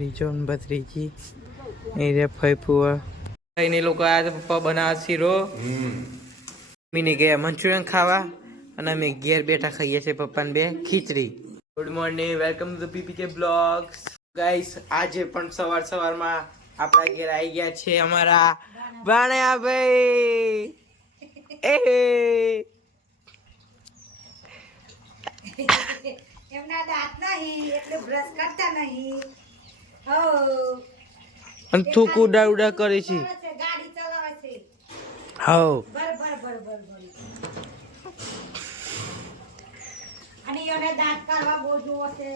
ભત્રીજો ને ભત્રીજી એ રે ફઈફુઆ એને લોકો આ પપ્પા બનાવે શીરો મીને ગયા મંચુરિયન ખાવા અને અમે ઘેર બેઠા ખાઈએ છીએ પપ્પાને બે ખીચડી. Good morning, welcome to PPK blogs. Guys આજે પણ સવારમાં આપણા ઘેર આવી ગયા છે અમારા ભાણિયા ભાઈ. એમના દાંત નહીં એટલે બ્રશ કરતા નહીં. હો અને થૂકું ઉડા કરે છે, ગાડી ચલાવે છે. હાઉ બર અને એને દાંત કાઢવા બહુ જોવો છે,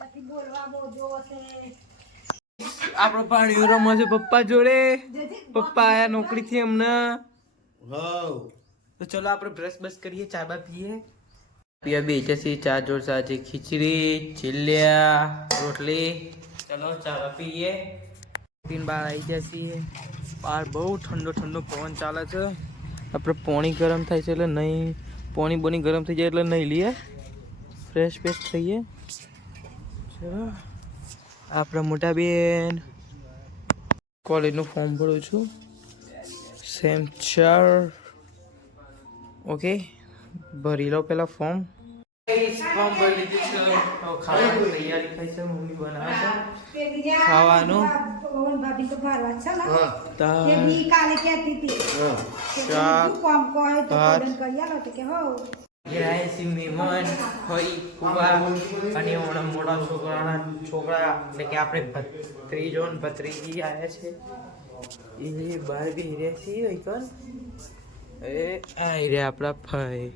પછી બોલવા બહુ જોવો છે. આપણો પાણીઓ રમે છે પપ્પા જોડે. પપ્પા આયા નોકરી થી હમણાં. તો ચલો આપણે બ્રશ કરીએ, ચા બા પીએ. બે જશે ચા જોડ સાથે ખીચડી, ચીલ્યા, રોટલી. ચલો ચા બા પીએ. પીને બહાર આવી જશે. બહાર બહુ ઠંડો પવન ચાલે છે. આપણે પાણી ગરમ થાય છે એટલે નહીં, પાણી ગરમ થઈ જાય એટલે નહીં લઈએ, ફ્રેશ થઈએ. ચલો આપણા મોટા બેન કોલેજનું ફોર્મ ભરું છું, સેમ 4. ઓકે, ભરી લો પેલા ફોર્મ. ફોર્મ ભરી લીધું છે. ખાવાની તૈયારી થઈ છે, મમ્મી બનાવે છે ખાવાનું. ભાભી તો ભરવા છે ને, દાળ, કે બી કાલે કહેતી હતી શાક, કોમ કહે તો ભાત. કોડન કરી આલો તો કે હો ગેરાયસી મહેમાન હોય કુવા અને હમણાં મોટા છોકરા એટલે કે આપણે ભત્રીજો ને ભત્રીજી આવ્યા છે. એ બહાર બી રહ્યા છીએ ઈકન. એ આ રહ્યા આપણા ભાઈ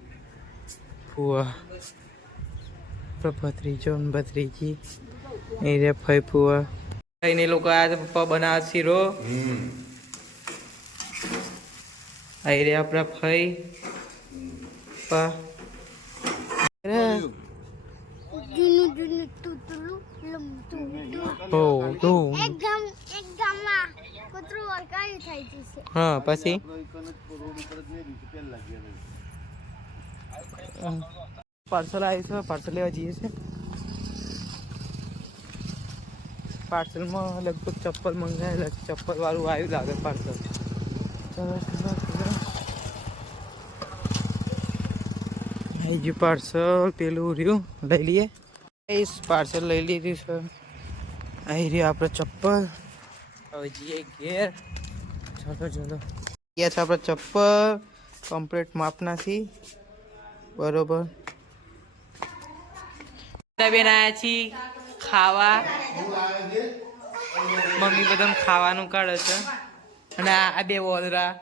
ફુવા, ભત્રીજો ને ભત્રીજી એ રહ્યા ભાઈ ફુવા. એને લોકો આ પપ્પા બનાવે શીરો. આ રહ્યા આપણા ભાઈ પપ્પા. હા પછી પાર્સલ આવ્યું છે, પાર્સલ લેવા જઈએ છે. પાર્સલમાં લગભગ ચપ્પલ મંગાવેલા, ચપ્પલ વાળું આવ્યું લાગે પાર્સલ. ચલો આવી ગયું પાર્સલ. પેલું રહ્યું લઈ લઈએ. પાર્સલ લઈ લીધું છે. આવી રહ્યું આપણે ચપ્પલ. હવે જઈએ ઘેર. ચલો ગયા છે આપણે ચપ્પલ કમ્પ્લીટ માપના છે બરોબર. બેન આવ્યા છીએ ખાવા. મમ્મી બધા ખાવાનું કાઢે છે અને આ બે વોદરા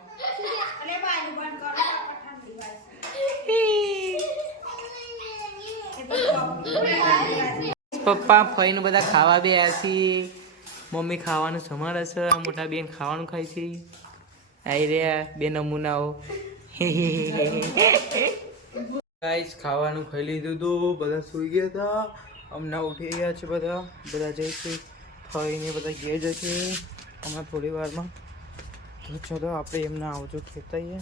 પપ્પા ફઈને બધા ખાવા બે આવ્યા છીએ. મમ્મી ખાવાનું સંભાળે છે, મોટા બેન ખાવાનું ખાય છે. આવી રહ્યા બે નમૂનાઓ. ગાઈસ ખાવાનું ખાઈ લીધું હતું, બધા સૂઈ ગયા હતા, હમણાં ઉઠી ગયા છે. બધા જઈશું ખાઈને બધા ઘેર જશે હમણાં થોડી વારમાં. તો ચલો આપણે એમના આવજો ખેતાઈએ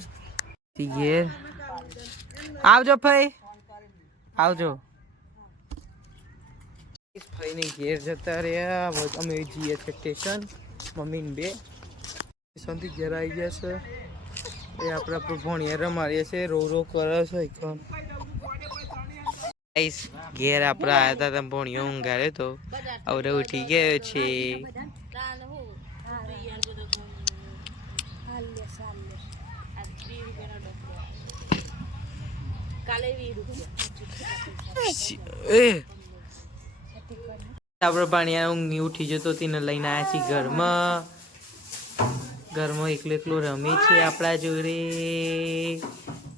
ઘેર. આવજો ભાઈ, આવજો. ભાઈને ઘેર જતા રહ્યા. અમે જઈએ છીએ સ્ટેશન, મમ્મી ને બે સ્ટેશનથી ઘેર આવી ગયા છે. એ આપણા ભણિયા રમાડીએ છે, રો કરે છે. ઘેર આપણા આવ્યા હતા, તમે ભણિયો ઊંઘાડ્યો તો હવે ઉઠી ગયો છે. આપડે પાણી ઊંઘી ઉઠી જતો તેને લઈને આવ્યા છીએ ઘરમાં એકલો રમે છે આપણા જોડે.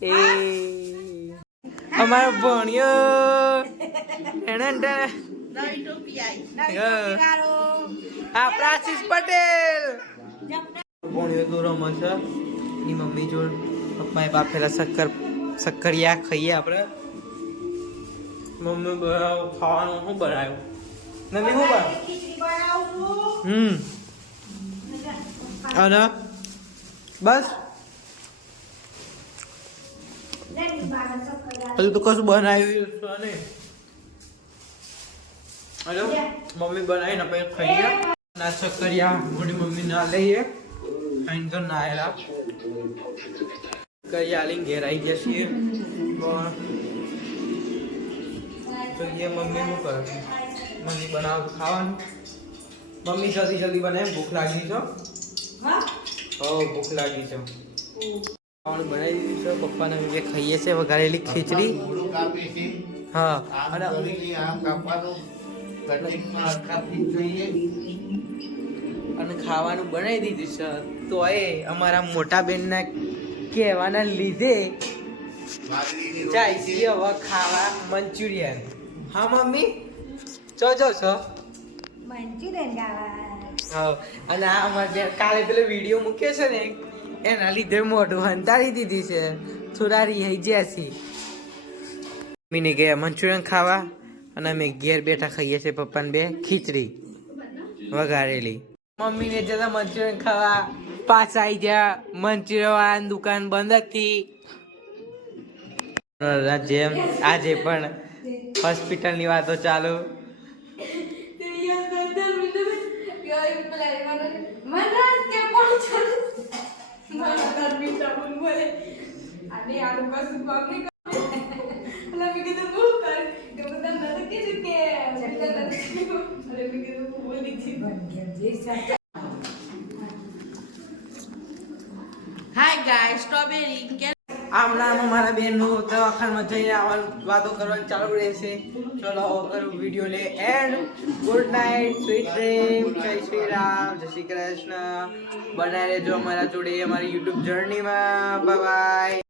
એ અમારો ભણ્યો આપણા આશીષ પટેલ ભણ્યો તો રમે છે એની મમ્મી જોડે. પપ્પાએ બાફેલા શક્કરિયા ખાઈએ આપણે. મમ્મી ખાવાનું શું બનાવ્યું? નથી હું અને બસ હજુ તો કશું બનાવ્યું નહીં. हेलो मम्मी बनाई ना पे खाइए नाश्ता करिया मोटी मम्मी ना लઈએ ખાઈને તો ના આયેલા કરિયા લઈને ઘેર આવી ગયા છીએ તો ये મમ્મી શું કરે મમ્મી બનાવ ખાવાનું મમ્મી જલ્દી જલ્દી બનાવે ભૂખ લાગી છે ભૂખ લાગી છે ખાવાનું બનાવી દીધું છે પપ્પાને અમે ખાઈએ છીએ વઘારેલી ખીચડી હા અને અને ખાવાનું બનાવી દીધું છે તો એ અમારા મોટા બેનના કહેવાના લીધે જાય છે હવે ખાવા મંચુરિયન હા મમ્મી જો છો મંચુરિયન ખાવા હા અને આ અમારે કાલે પેલો વિડીયો મૂક્યો છે ને એના લીધે મોઢું હંતાડી દીધી છે થોડા રહી જ્યાંથી મમ્મીને ગયા મંચુરિયન ખાવા અને અમે ઘેર બેઠા ખાઈએ છીએ પપ્પાને બે ખીચડી વઘારેલી મમ્મીને જતા મંચુરિયન ખાવા પાછા આવી ગયા મંચુરિયન વાળાની દુકાન બંધ હતી જેમ આજે પણ હોસ્પિટલની વાતો ચાલુ હાય ગાઈસ સ્ટ્રોબેરી હમણાં મારા બેનનું દવાખાનામાં જઈને આવવાનું વાતો કરવાનું ચાલુ રહેશે ચલો કરું વિડીયો લે and good night sweet dream જય શ્રી રામ જય શ્રી કૃષ્ણ બનાવી રહેજો અમારા જોડે અમારી યુટ્યુબ જર્નીમાં બાય બાય